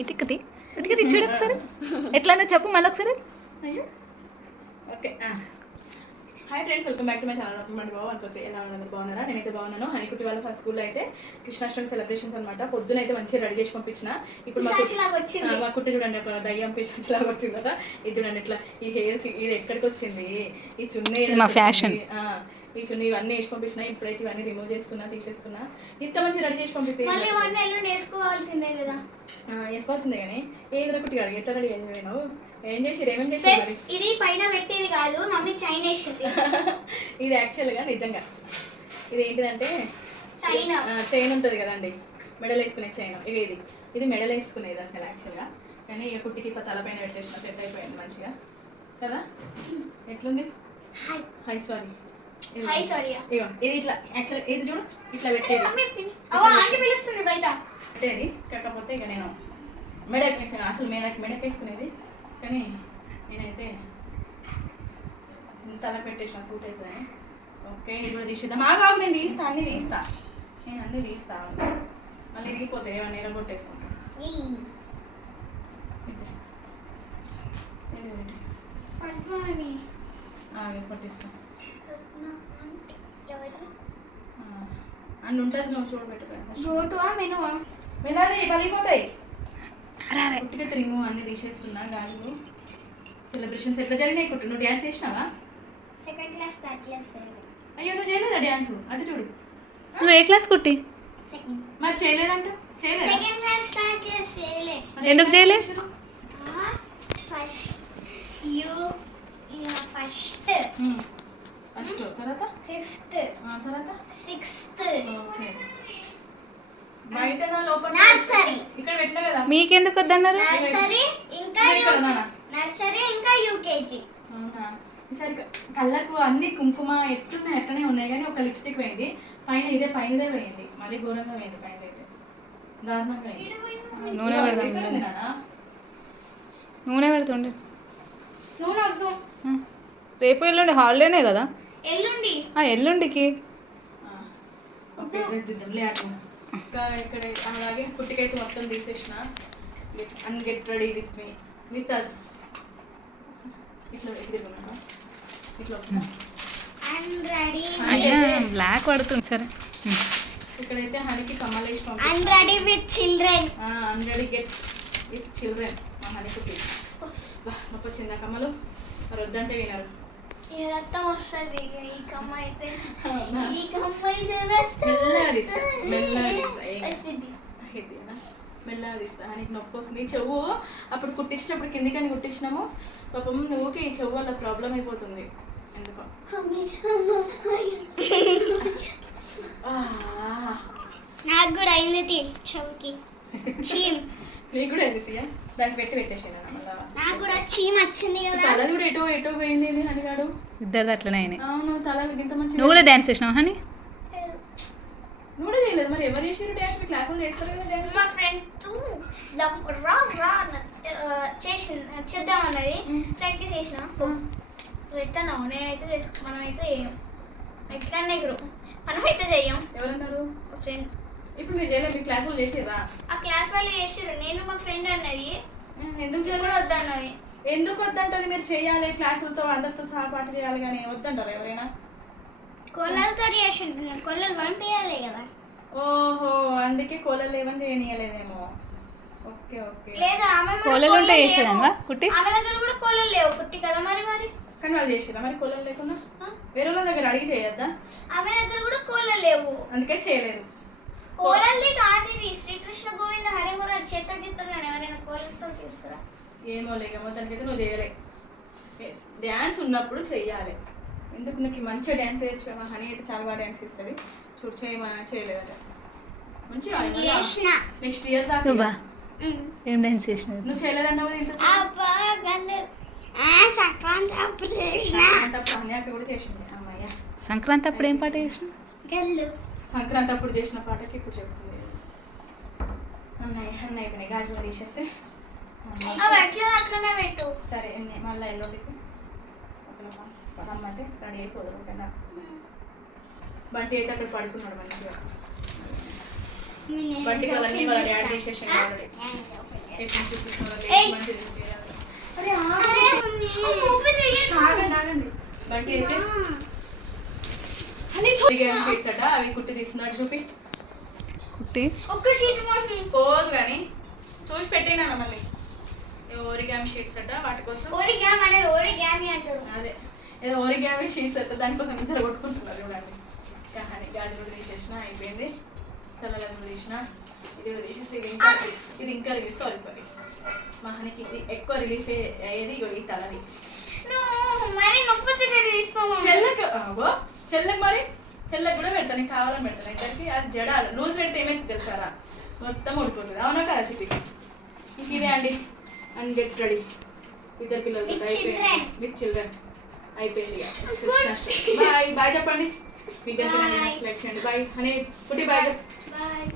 ఇటుకటి ఇటుకటి చూడు ఒకసారి ఎట్లా చెప్పు మళ్ళీ ఒకసారి. Okay. Hi friends, welcome back to my channel. అప్పుడు బాబు అనుకోతే ఎలా ఉన్నది, బాగున్నారా? నేనైతే బాగున్నాను. హనీకుట్టి వాళ్ళ ఫస్ట్ స్కూల్లో అయితే కృష్ణాష్టమి సెలబ్రేషన్స్ అనమాట. పొద్దున అయితే మంచిగా రెడీ చేసి పంపించిన. ఇప్పుడు మా కుట్టి చూడండి, ఒక దయ్యం పిశాచి లాగా వచ్చింది కదా. ఇది చూడండి ఇట్లా, ఈ హెయిర్స్ ఇది ఎక్కడికి వచ్చింది, ఈ చున్నీ మా ఫ్యాషన్, ఈ చున్నీ ఇవన్నీ వేసి పంపించిన. ఇప్పుడైతే ఇవన్నీ రిమూవ్ చేస్తున్నా, తీసేస్తున్నా. ఇంత మంచి రెడీ చేసి పంపిస్తే వేసుకోవాల్సిందే కదా. వేసుకోవాల్సిందే కానీ ఏదో కుట్టి అడిగి ఎట్లా రెడీ అయిపోయినావు, ఏం చేసి ఏమేమి చేసి. ఇది పైన పెట్టేది కాదు, మమ్మీ చైన్ వేసింది. ఇది యాక్చువల్గా నిజంగా ఇది ఏంటిదంటే చైనా చైన్ ఉంటుంది కదండి, మెడల్ వేసుకునే చైన్. ఇది మెడల్ వేసుకునేది అసలు యాక్చువల్గా. కానీ ఇక కుట్టికి ఇట్లా తలపైన పెట్టేసిన, సెట్ అయిపోయింది మంచిగా కదా. ఎట్లుంది? హాయ్ సారీ ఇగో ఇది ఇట్లా యాక్చువల్, ఇది చూడు ఇట్లా పెట్టేది పిలుస్తుంది బయట పెట్టేది. కాకపోతే ఇక నేను మెడకి వేసాను, అసలు మెడకి వేసుకునేది. కానీ నేనైతే తల పెట్టేసిన, సూట్ అవుతుంది. ఓకే, ఇది కూడా తీసేద్దాం. ఆగాగు, నేను తీస్తా, అన్నీ తీస్తా, నేను అన్నీ తీస్తా. మళ్ళీ ఇరిగిపోతాయి, ఏమన్నా ఎరగొట్టేసుకుంటాను. పట్టిస్తాను అన్నీ ఉంటుంది, నువ్వు చూడబెట్టుకో. మెలాది పలిపోతాయి. కుట్టిగా తిరిగి అన్ని తీసేస్తున్నా. గాజులు సెలబ్రేషన్స్ ఎట్లా జరిగినాయి? కుట్టు నువ్వు డ్యాన్స్ చేసినావా? Second class third class. అయ్యో, నువ్వు చేయలేదా డ్యాన్స్? అటు చూడు. నువ్వు ఏ క్లాస్ కుట్టి? మరి చేయలేదంట. చేయలేదు. సెకండ్ క్లాస్ థర్డ్ క్లాస్ చేయలే. ఎందుకు చేయలే? ఫస్ట్ ఫస్ట్ తర్వాత ఫిఫ్త్ తర్వాత సిక్స్త్. ఓకే, బయట లోపల నర్సరీ ఇక్కడ పెట్టినా కదా. మీకెందుకు వద్దన్నారు? నర్సరీ ఇంకా యూకేజీ. ఈసారి కళ్ళకు అన్ని కుంకుమ ఎట్లున్నాయి ఎట్లనే ఉన్నాయి, కానీ ఒక లిప్స్టిక్ పోయింది పైన. ఇదే పైనదే పోయింది, మళ్ళీ ఘోరంగా పోయింది పైన, అయితే దారుణంగా అయింది. నూనె పెడతాం, నూనె పెడుతుండే. నూనె వద్దు, రేపు ఎల్లుండి హాలిడేనే కదా. ఎల్లుండి ఎల్లుండికి ఓకే, డ్రెస్ దిద్దాంలే. అటు ఇంకా ఇక్కడ అలాగే కుట్టికైతే మొత్తం తీసేసిన. And get ready with us. ఇట్లా ఇట్లా బ్లాక్ పడుతుంది. సరే, ఇక్కడైతే హనీకి కమ్మలు వేసి పంపి. I'm ready with children. Ready get with children. మా హనీకి ఒక చిన్న కమ్మలు మరి వద్దంటే వినరు. ఈ రక్తం వస్తుంది, ఈ కమ్మ అయితే మెల్లగా తీస్తా. హనీకి నొప్పి వస్తుంది. చెవు అప్పుడు కుట్టించినప్పుడు కిందికని కుట్టించినాము. పాపం నువ్వుకి ఈ చెవు వల్ల ప్రాబ్లం అయిపోతుంది. ఎందుకో నాకు కూడా అయింది చెవుకి చీమ్. నీకు కూడా ఎందుకు దానికి పెట్టేసాను. నాకు కూడా చీమ్ వచ్చింది కదా. తలది కూడా ఎటో పోయింది హనిగాడు. ఇద్దరు అట్లనే అయినాయి. అవును, తల ఇంత మంచి. నువ్వు కూడా డ్యాన్స్ చేసినావు హనీ? నువ్వు కూడా చేయలేదు. మరి ఎవరు చేసారు డ్యాన్స్? మీ క్లాసులో చేస్తారు కదా డ్యాన్స్. మా ఫ్రెండ్ చేద్దామన్నది, ప్రాక్టీస్ చేసిన. పెట్టాను నేనైతే మనమైతే చేయం, ఎట్లనే మనమైతే చెయ్యం. ఎవరన్నారు? మా ఫ్రెండ్. ఇప్పుడు మీరు చేయలేదు, మీ క్లాసులో చేసిరా? ఆ క్లాస్ వాళ్ళు చేసారు, నేను మా ఫ్రెండ్ అన్నది. ఎందుకు కూడా వద్దన్నది. ఎందుకు వద్దంటది? మీరు చేయాలి, క్లాసులతో అందరితో సహపాటు చేయాలి, కానీ వద్దంటారు ఎవరైనా? కొల్లలతో చేసిండు, కొల్లలు పంపించాలి కదా. ఓహో, అందుకే కోలలు ఏమని చేయనీయలేదేమో. Okay okay. లేదా ఆమె కోలలు ఉంటే చేసేదాంగా కుట్టి? ఆమె దగ్గర కూడా కోలలు లేవు కుట్టి కదా. మరి కానీ వాళ్ళు చేసిరా మరి కోలలు లేకుండా? వేరే వాళ్ళ దగ్గర అడిగి చేయొద్దా? ఆమె దగ్గర కూడా కోలలు లేవు, అందుకే చేయలేదు. కోలల్ది కాదు ఇది. శ్రీకృష్ణ గోవింద హరి మురారి చేత చిత్రంగా ఎవరైనా కోలలతో చేస్తారా? ఏమో లేకమో దానికైతే నువ్వు చేయలే. డ్యాన్స్ ఉన్నప్పుడు చెయ్యాలి. ఎందుకు నీకు మంచిగా డ్యాన్స్ చేయొచ్చు. మా హనీ అయితే చాలా బాగా డ్యాన్స్ ఇస్తుంది. చూడు చేయలేదట. మంచిగా నెక్స్ట్ ఇయర్ దాకా. ఏం డ్యాన్స్ చేసినావు? నువ్వు చేయలేదన్నావు. సంక్రాంతి అప్పుడు చేసిన. హనీ కూడా చేసింది. అమ్మాయ్య, సంక్రాంతి అప్పుడు ఏం పాట చేసిన? సంక్రాంతి అప్పుడు చేసిన పాటకి ఇప్పుడు చెప్తుంది. అన్నయ్య గాజులు తీసేస్తే అట్లనే పెట్టు. సరే, మళ్ళీ ఎల్లుండికి రమ్మంటే రెడీ అయిపోదు. ఓకేనా? బంటి అయితే అక్కడ పడుకున్నాడు మంచిగా. బంటి వాళ్ళని వాళ్ళ డాడీ చేసేసాడు ఆల్రెడీ. ఎప్పుడు చూపిస్తున్నారో ఏయ్. మంచిగా తెలియదు. అరే మమ్మీ ఓపెన్ ఆగండి బంటి అయితే అని షీట్స్ అట అవి కుట్టి తీసుకున్నాడు చూపి కుట్టి ఒక్క షీట్ మమ్మీ పోదు కానీ చూసి పెట్టేనా మళ్ళీ ఓరిగామి షీట్స్ అట వాటి కోసం ఓరిగామి అనేది ఓరిగామి అంటారు. అదే ఏదో ఓరిగామి షీట్స్ అట దానికోసం ఇద్దరు కొట్టుకుంటున్నారు చూడండి కానీ గాజులు తీసేసిన అయిపోయింది తలలను తీసిన ఇది తీసేసి ఇది ఇంకా రిలీఫ్ సారీ మహానికి ఇది ఎక్కువ రిలీఫ్ అయ్యేది ఇగో ఈ తలది నువ్వు మరి నొప్పి వచ్చేటట్టు తీస్తావు మమ్మీ. చెల్లెకి మరి చెల్లెకి కూడా పెడతాను నీకు కావాలని పెడతాను ఇద్దరికి అది జడాలు లూజ్ పెడితే ఏమైంది తెలుసారా మొత్తం ఊడిపోతుంది అవునా కదా చిట్టి ఇంక ఇదే అండి అండ్ గెట్ రెడీ ఇద్దరు పిల్లలు With అయిపోయింది children. విత్ చిల్డ్రన్ అయిపోయింది బాయ్ బాయ్ చెప్పండి మీ దగ్గర Bye. సెలెక్షన్ బాయ్ అని పుట్టి బాయ్ చెప్పు బాయ్